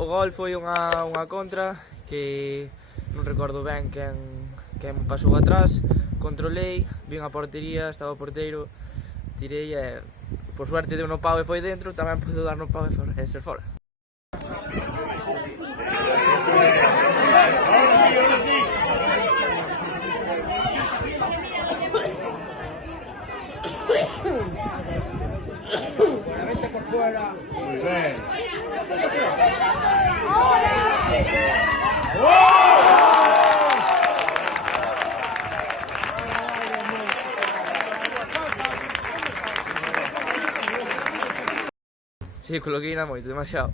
o gol foi unha contra que non recordo ben quen pasou atrás. Controlei, vin a portería, estaba o porteiro, tirei e por suerte deu no pau e foi dentro. Tamén puido dar no pau e ser fora. Muy bien. Si, coloquei na moito, demasiado.